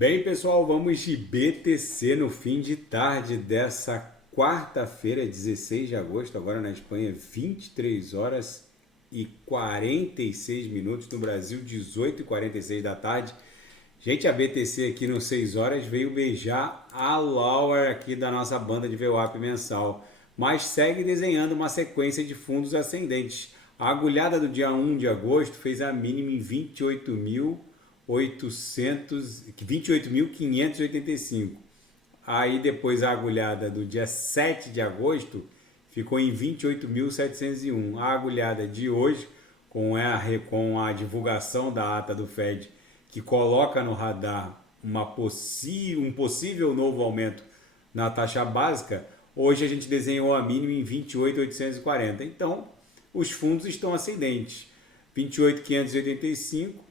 Bem, pessoal, vamos de BTC no fim de tarde dessa quarta-feira, 16 de agosto, agora na Espanha, 23 horas e 46 minutos, no Brasil, 18 e 46 da tarde. Gente, a BTC aqui no 6 horas veio beijar a Lauer aqui da nossa banda de VWAP mensal, mas segue desenhando uma sequência de fundos ascendentes. A agulhada do dia 1 de agosto fez a mínima em 28.585. Aí depois a agulhada do dia 7 de agosto ficou em 28.701. A agulhada de hoje, com a divulgação da ata do Fed, que coloca no radar um possível novo aumento na taxa básica, hoje a gente desenhou a mínima em 28.840. Então, os fundos estão ascendentes. 28.585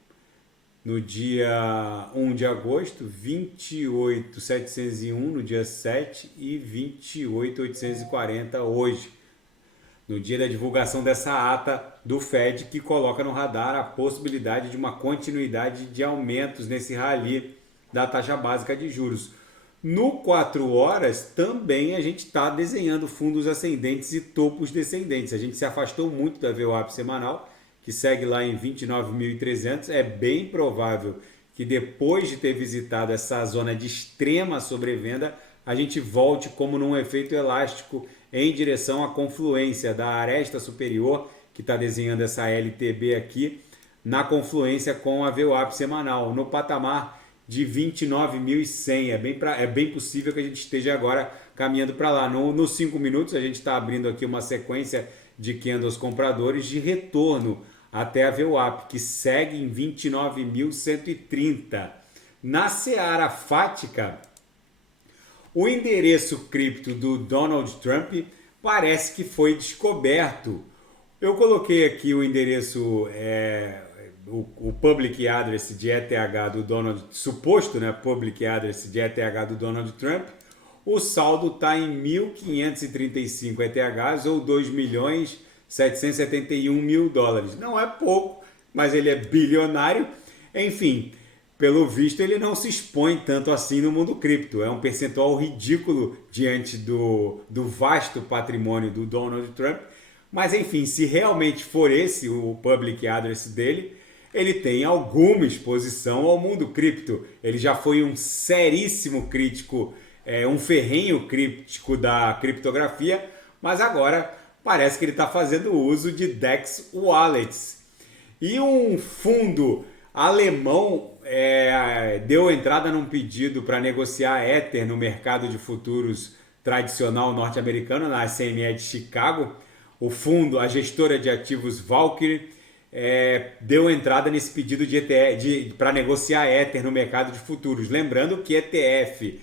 no dia 1 de agosto, 28.701 no dia 7 e 28.840 hoje, no dia da divulgação dessa ata do Fed, que coloca no radar a possibilidade de uma continuidade de aumentos nesse rally da taxa básica de juros. No 4 horas, também a gente está desenhando fundos ascendentes e topos descendentes. A gente se afastou muito da VWAP semanal, que segue lá em 29.300. É bem provável que depois de ter visitado essa zona de extrema sobrevenda, a gente volte como num efeito elástico em direção à confluência da aresta superior, que está desenhando essa LTB aqui, na confluência com a VWAP semanal, no patamar de 29.100. É bem possível que a gente esteja agora caminhando para lá. Nos 5 minutos, a gente está abrindo aqui uma sequência de candles compradores de retorno até a VWAP, que segue em 29.130. Na seara fática, o endereço cripto do Donald Trump parece que foi descoberto. Eu coloquei aqui o endereço, o public address de ETH do Donald, suposto, né, public address de ETH do Donald Trump. O saldo está em 1.535 ETHs ou 2.771.000 dólares. Não é pouco, mas ele é bilionário. Enfim, pelo visto ele não se expõe tanto assim no mundo cripto. É um percentual ridículo diante do vasto patrimônio do Donald Trump. Mas enfim, se realmente for esse o public address dele, ele tem alguma exposição ao mundo cripto. Ele já foi um seríssimo crítico, um ferrenho crítico da criptografia, mas agora parece que ele está fazendo uso de DEX Wallets. E um fundo alemão deu entrada num pedido para negociar Ether no mercado de futuros tradicional norte-americano, na CME de Chicago. O fundo, a gestora de ativos Valkyrie, deu entrada nesse pedido para negociar Ether no mercado de futuros. Lembrando que ETF,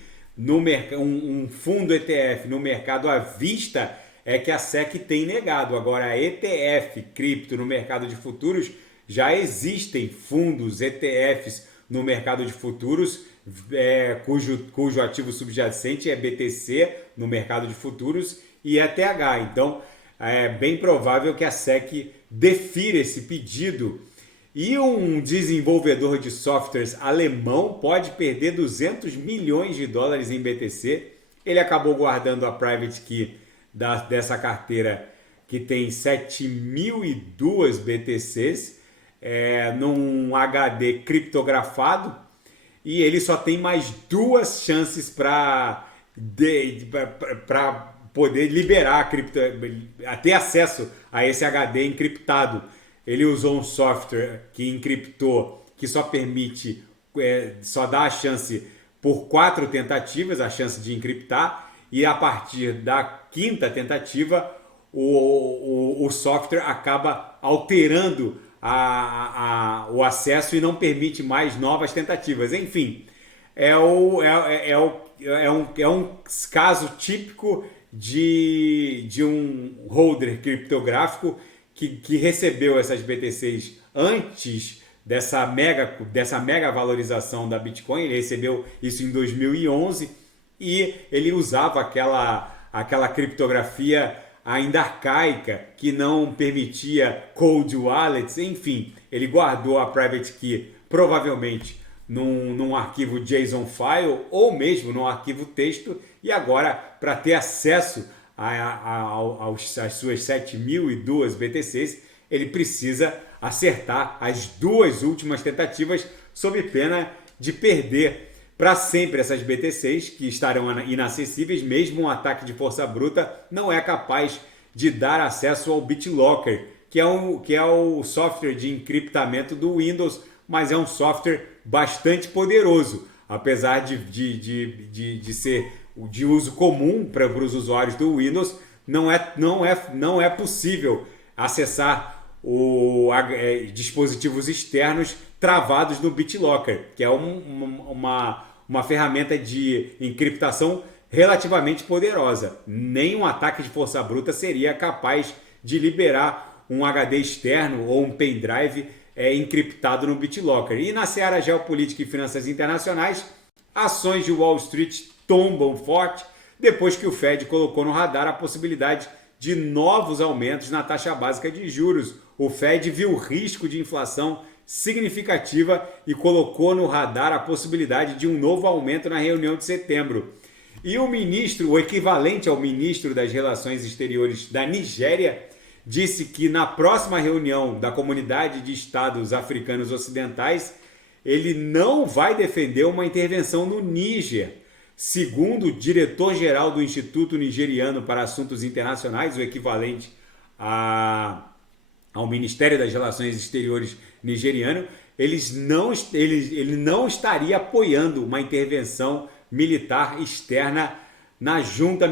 um fundo ETF no mercado à vista é que a SEC tem negado. Agora, ETF cripto no mercado de futuros, já existem fundos ETFs no mercado de futuros, cujo ativo subjacente é BTC no mercado de futuros e ETH. Então, é bem provável que a SEC defira esse pedido. E um desenvolvedor de softwares alemão pode perder 200 milhões de dólares em BTC. Ele acabou guardando a private key dessa carteira, que tem 7.002 BTCs, num HD criptografado, e ele só tem mais 2 chances para poder liberar ter acesso a esse HD encriptado. Ele usou um software que encriptou, que só dá a chance por 4 tentativas, a chance de encriptar, e a partir da 5ª tentativa o software acaba alterando o acesso e não permite mais novas tentativas. Enfim, é um caso típico de um holder criptográfico que recebeu essas BTCs antes dessa mega valorização da Bitcoin. Ele recebeu isso em 2011 e ele usava aquela criptografia ainda arcaica que não permitia cold wallets. Enfim, ele guardou a private key provavelmente num arquivo JSON file ou mesmo num arquivo texto, e agora, para ter acesso às suas 7.002 BTCs, ele precisa acertar as duas últimas tentativas, sob pena de perder para sempre essas BTCs, que estarão inacessíveis. Mesmo um ataque de força bruta não é capaz de dar acesso ao BitLocker, que é o software de encriptamento do Windows, mas é um software bastante poderoso, apesar de ser de uso comum para os usuários do Windows. Não é possível acessar dispositivos externos travados no BitLocker, que é uma ferramenta de encriptação relativamente poderosa. Nenhum ataque de força bruta seria capaz de liberar um HD externo ou um pendrive encriptado no BitLocker. E na seara geopolítica e finanças internacionais, ações de Wall Street tombam forte depois que o Fed colocou no radar a possibilidade de novos aumentos na taxa básica de juros. O Fed viu risco de inflação significativa e colocou no radar a possibilidade de um novo aumento na reunião de setembro. E o equivalente ao ministro das Relações Exteriores da Nigéria, disse que na próxima reunião da Comunidade de Estados Africanos Ocidentais, ele não vai defender uma intervenção no Níger. Segundo o diretor-geral do Instituto Nigeriano para Assuntos Internacionais, o equivalente ao Ministério das Relações Exteriores nigeriano, ele não estaria apoiando uma intervenção militar externa junto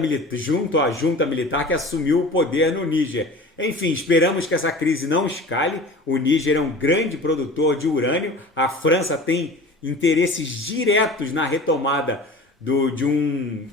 à junta militar que assumiu o poder no Níger. Enfim, esperamos que essa crise não escale. O Níger é um grande produtor de urânio. A França tem interesses diretos na retomada de um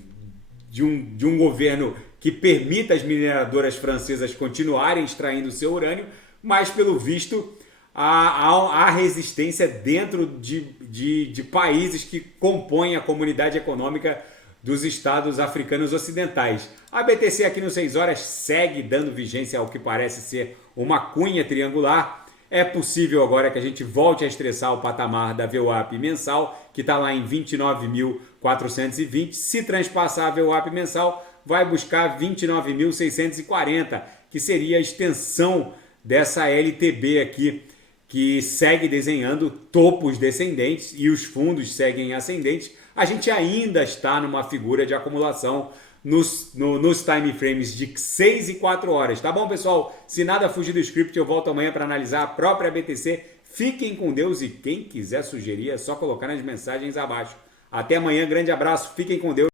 governo que permita as mineradoras francesas continuarem extraindo seu urânio, mas pelo visto há resistência dentro de países que compõem a comunidade econômica dos estados africanos ocidentais. A BTC aqui no 6 horas segue dando vigência ao que parece ser uma cunha triangular. É possível agora que a gente volte a estressar o patamar da VWAP mensal, que está lá em 29.420. Se transpassar a VWAP mensal, vai buscar 29.640, que seria a extensão dessa LTB aqui, que segue desenhando topos descendentes e os fundos seguem ascendentes. A gente ainda está numa figura de acumulação nos time frames de 6 e 4 horas. Tá bom, pessoal? Se nada fugir do script, eu volto amanhã para analisar a própria BTC. Fiquem com Deus e quem quiser sugerir é só colocar nas mensagens abaixo. Até amanhã, grande abraço, fiquem com Deus.